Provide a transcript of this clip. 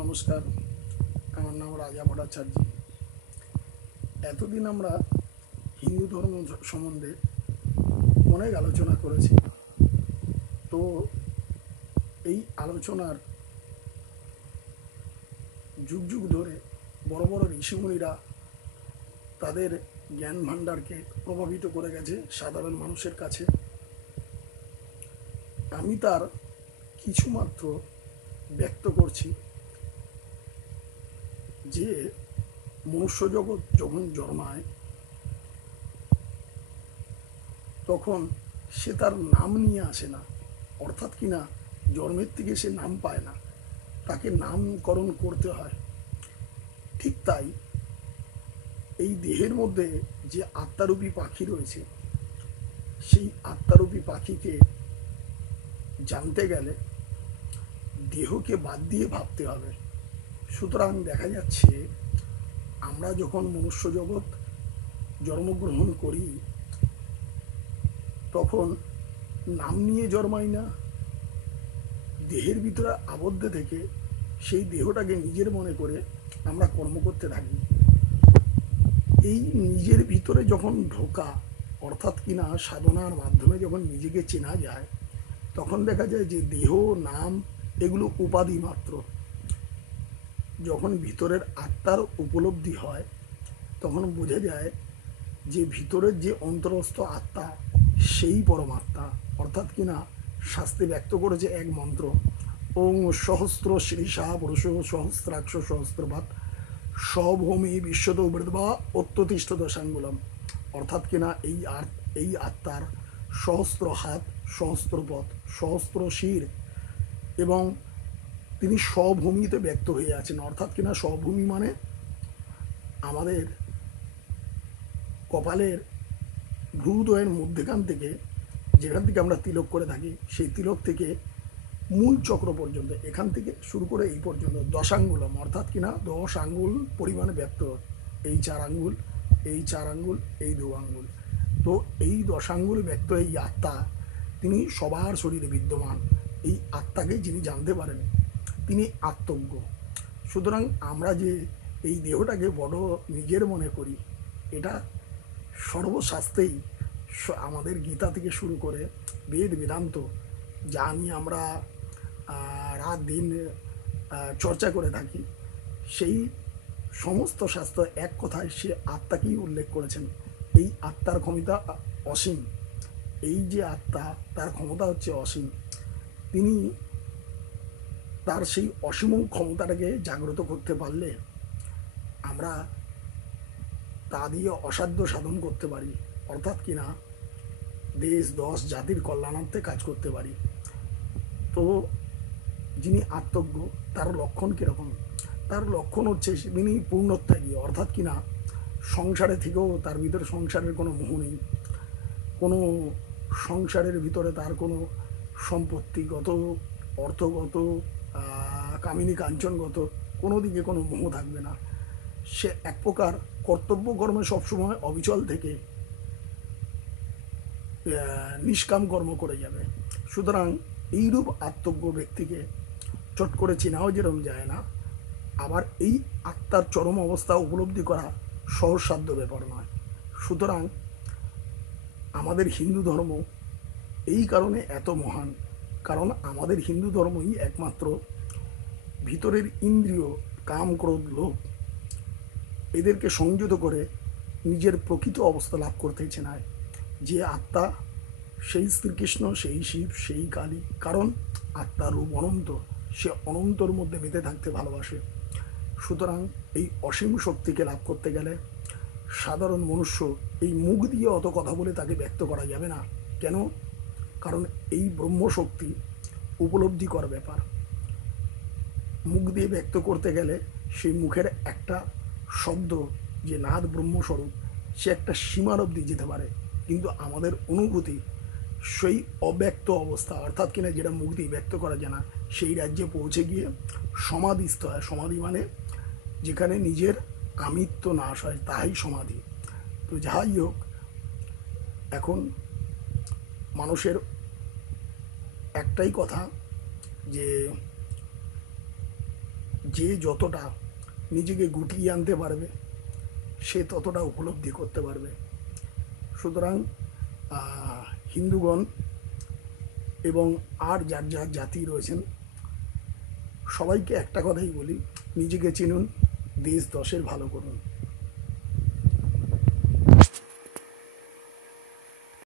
নমস্কার, আমার নাম রাজা ভট্টাচার্য। এতদিন আমরা হিন্দু ধর্ম সম্বন্ধে অনেক আলোচনা করেছি। তো এই আলোচনার যুগ যুগ ধরে বড় বড় ঋষিমুনিরা তাদের জ্ঞান ভাণ্ডারকে প্রভাবিত করে গেছে সাধারণ মানুষের কাছে। আমি তার কিছুমাত্র ব্যক্ত করছি যে মনুষ্য জগৎ যখন জন্মায় তখন সে তার নাম নিয়ে আসে না, অর্থাৎ কিনা জন্মের থেকে সে নাম পায় না, তাকে নামকরণ করতে হয়। ঠিক তাই এই দেহের মধ্যে যে আত্মারূপী পাখি রয়েছে, সেই আত্মারূপী পাখিকে জানতে গেলে দেহকে বাদ দিয়ে ভাবতে হবে। সুতরাং দেখা যাচ্ছে আমরা যখন মনুষ্য জগৎ জন্মগ্রহণ করি তখন নাম নিয়ে জন্মাই না, দেহের ভিতরে আবদ্ধ থেকে সেই দেহটাকে নিজের মনে করে আমরা কর্ম করতে থাকি। এই নিজের ভিতরে যখন ঢোকা, অর্থাৎ কিনা সাধনার মাধ্যমে যখন নিজেকে চেনা যায়, তখন দেখা যায় যে দেহ নাম এগুলো উপাধি মাত্র। যখন ভিতরের আত্মার উপলব্ধি হয় তখন বোঝা যায় যে ভিতরের যে অন্তরস্থ আত্মা সেই পরমাত্মা, অর্থাৎ কিনা শাস্ত্রে ব্যক্ত করেছে এক মন্ত্র, ওং সহস্র শ্রীষা পুরুষ সহস্রাক্ষ সহস্রপাত সভূমি বিশ্বত বৃদ্ধবা অত্যতিষ্ঠ দশাঙ্গুলম। অর্থাৎ কিনা এই আত্মার সহস্র হাত, সহস্র পথ, সহস্র শির এবং তিনি স্বভূমিতে ব্যক্ত হয়ে আছেন। অর্থাৎ কিনা স্বভূমি মানে আমাদের কপালের ভ্রুদয়ের মধ্যেখান থেকে, যেখান থেকে আমরা তিলক করে থাকি, সেই তিলক থেকে মূল চক্র পর্যন্ত, এখান থেকে শুরু করে এই পর্যন্ত 10 আঙ্গুলম, অর্থাৎ কিনা 10 আঙ্গুল পরিমাণে ব্যক্ত। এই 4 আঙ্গুল, এই 4 আঙ্গুল, এই 2 আঙ্গুল। তো এই 10 আঙ্গুল ব্যক্ত এই আত্মা, তিনি সবার শরীরে বিদ্যমান। এই আত্মাকে যিনি জানতে পারেন তিনি আত্মজ্ঞ। সুতরাং আমরা যে এই দেহটাকে বড় নিজের মনে করি, এটা সর্বশাস্ত্রেই, আমাদের গীতা থেকে শুরু করে বেদ বেদান্ত যা নিয়ে আমরা রাত দিন চর্চা করে থাকি, সেই সমস্ত শাস্ত্র এক কথায় সে আত্মাকেই উল্লেখ করেছেন। এই আত্মার ক্ষমতা অসীম। এই যে আত্মা, তার ক্ষমতা হচ্ছে অসীম। তিনি তার সেই অসীম ক্ষমতাটাকে জাগ্রত করতে পারলে আমরা তা দিয়ে অসাধ্য সাধন করতে পারি, অর্থাৎ কিনা দেশ দশ জাতির কল্যাণার্থে কাজ করতে পারি। তো যিনি আত্মজ্ঞ, তার লক্ষণ কীরকম? তার লক্ষণ হচ্ছে তিনি পূর্ণত্যাগী, অর্থাৎ কিনা সংসারে থেকেও তার ভিতরে সংসারের কোনো মোহ নেই, কোনো সংসারের ভিতরে তার কোনো সম্পত্তিগত, অর্থগত, কামিনী কাঞ্চনগত কোনো দিকে কোনো মোহ থাকবে না। সে এক প্রকার কর্তব্য কর্মে সবসময় অবিচল থেকে নিষ্কাম কর্ম করে যাবে। সুতরাং এইরূপ আত্মজ্ঞ ব্যক্তিকে চট করে চেনাও যেরকম যায় না, আবার এই আত্মার চরম অবস্থা উপলব্ধি করা সহজসাধ্য ব্যাপার নয়। সুতরাং আমাদের হিন্দু ধর্ম এই কারণে এত মহান, কারণ আমাদের হিন্দু ধর্মই একমাত্র ভিতরের ইন্দ্রিয় কাম ক্রোধ লোভ এদেরকে সংযত করে নিজের প্রকৃত অবস্থা লাভ করতে চেনায়। যে আত্মা, সেই শ্রীকৃষ্ণ, সেই শিব, সেই কালী, কারণ আত্মার রূপ অনন্ত, সে অনন্তর মধ্যে মেতে থাকতে ভালোবাসে। সুতরাং এই অসীম শক্তিকে লাভ করতে গেলে সাধারণ মনুষ্য এই মুখ দিয়ে অত কথা বলে তাকে ব্যক্ত করা যাবে না। কেন? কারণ এই ব্রহ্মশক্তি উপলব্ধি করার ব্যাপার। মুখ দিয়ে ব্যক্ত করতে গেলে সেই মুখের একটা শব্দ, যে নাদ ব্রহ্মস্বরূপ, সে একটা সীমার অবধি যেতে পারে, কিন্তু আমাদের অনুভূতি সেই অব্যক্ত অবস্থা, অর্থাৎ কিনা যেটা মুখ দিয়ে ব্যক্ত করা যায় না, সেই রাজ্যে পৌঁছে গিয়ে সমাধিস্থ হয়। সমাধি মানে যেখানে নিজের আমিত্ব নাশ হয়, তাই সমাধি। তো যাই হোক, এখন মানুষের একটাই কথা, যে যে যতটা নিজেকে গুটিয়ে আনতে পারবে সে ততটা উপলব্ধি করতে পারবে। সুতরাং হিন্দুগণ এবং আর যার যার জাতি রয়েছেন সবাইকে একটা কথাই বলি, নিজেকে চিনুন, দেশ দশের ভালো করুন।